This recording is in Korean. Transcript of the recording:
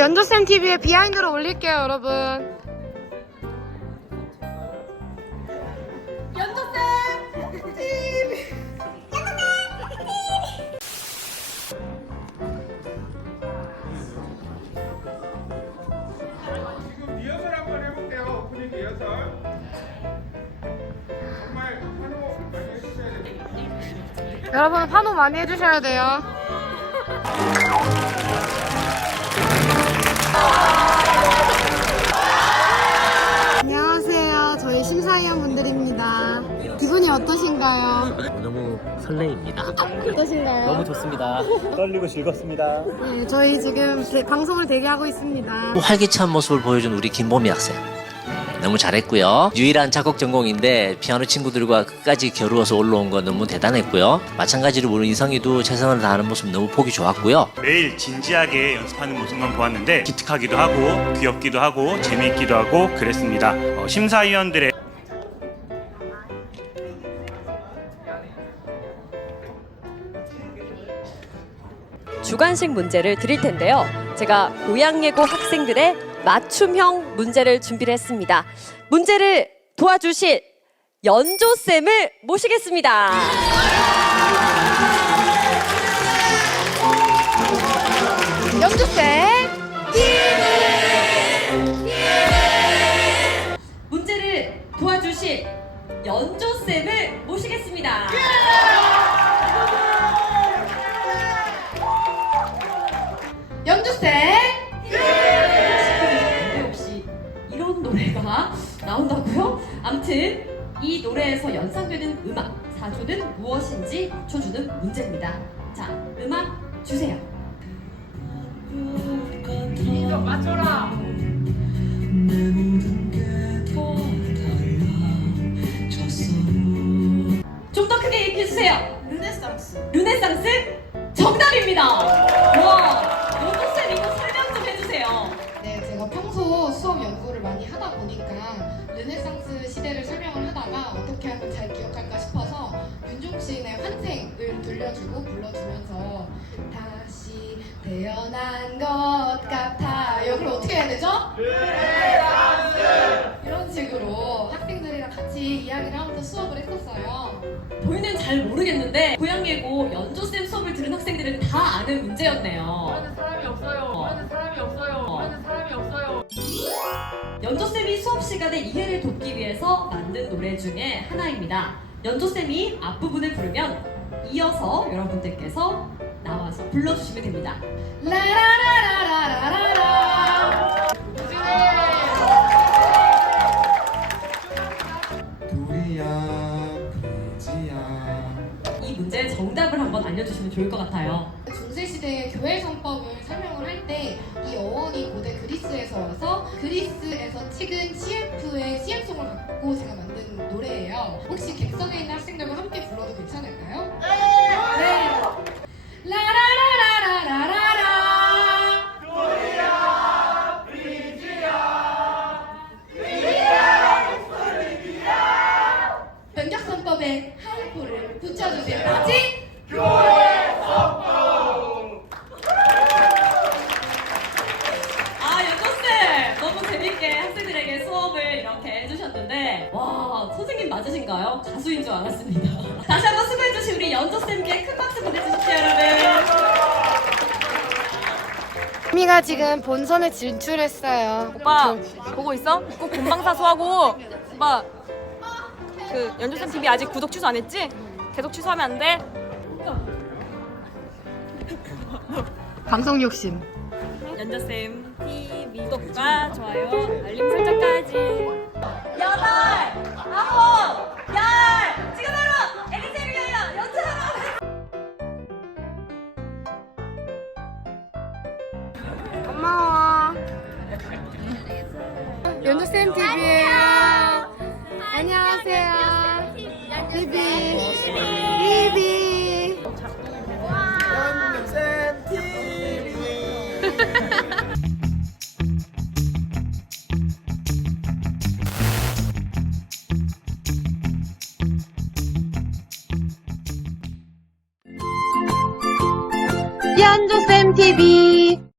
아, 연조쌤 TV에 비하인드를 올릴게요, 여러분. 여러분, 환호 많이 해주셔야 돼요. 설레입니다. 어떠신가요? 너무 좋습니다. 떨리고 즐겁습니다. 네, 저희 지금 대- 방송을 대기하고 있습니다. 활기찬 모습을 보여준 우리 김보미 학생. 너무 잘했고요. 유일한 작곡 전공인데 피아노 친구들과 끝까지 겨루어서 올라온 거 너무 대단했고요. 마찬가지로 우리 이성이도 최선을 다하는 모습 너무 보기 좋았고요. 매일 진지하게 연습하는 모습만 보았는데 기특하기도 하고 귀엽기도 하고 재미있기도 하고 그랬습니다. 어, 심사위원들의 주관식 문제를 드릴 텐데요. 제가 고양예고 학생들의 맞춤형 문제를 준비를 했습니다. 문제를 도와주실 연조쌤을 모시겠습니다. 연주쌤! 문제를 도와주실 연조쌤을 모시겠습니다. 연주쌤! 혹시 이런 노래가 나온다고요? 아무튼 이 노래에서 연상되는 음악 사조는 무엇인지 맞춰주는 문제입니다. 자, 음악 주세요. 좀더 크게 얘기해 주세요. 르네상스. 르네상스 정답입니다. 어떻게 하면 잘 기억할까 싶어서 윤종신의 환생을 들려주고 불러주면서 다시 태어난 것 같아요. 그럼 어떻게 해야 되죠? 이런 식으로 학생들이랑 같이 이야기를 하면서 수업을 했었어요. 저희는 잘 모르겠는데 고양예고 연조쌤 수업을 들은 학생들은 다 아는 문제였네요. 하는 사람이 없어요. 하는 사람이 없어요. 하는 사람이 없어요. 연조쌤이 수업 시간에 이해를 돕기 위해서 만든 노래 중에 하나입니다. 연조쌤이 앞부분을 부르면 이어서 여러분들께서 나와서 불러주시면 됩니다. 라라라라라라라 둘이야 그지야 이 문제 정답을 한번 알려주시면 좋을 것 같아요. 중세시대의 교회 성법을 설명을 할 때 이 어원이 고대 그리스에서 와서 그리스에서 찍은 CF의 CM송을 갖고 제가 만든 노래예요. 혹시 객석에 있는 학생들과 함께 불러도 괜찮을까요? 네. 라라라라라라라 가수인 줄 알았습니다. 다시 한번 수고해주신 우리 연조쌤께 큰 박수 보내주십시오, 여러분. 미가 지금 본선에 진출했어요. 오빠 보고 있어? 꼭 본방사수하고 오빠 그 연주쌤 TV 아직 구독 취소 안 했지? 계속 취소하면 안 돼. 방송 욕심. 연주쌤 TV 구독과 좋아요, 알림 설정까지. 여덟, 아홉, 고마워. 연주쌤 TV예요. 안녕하세요. 비비. 비비. 연쌤 TV 연조쌤 TV.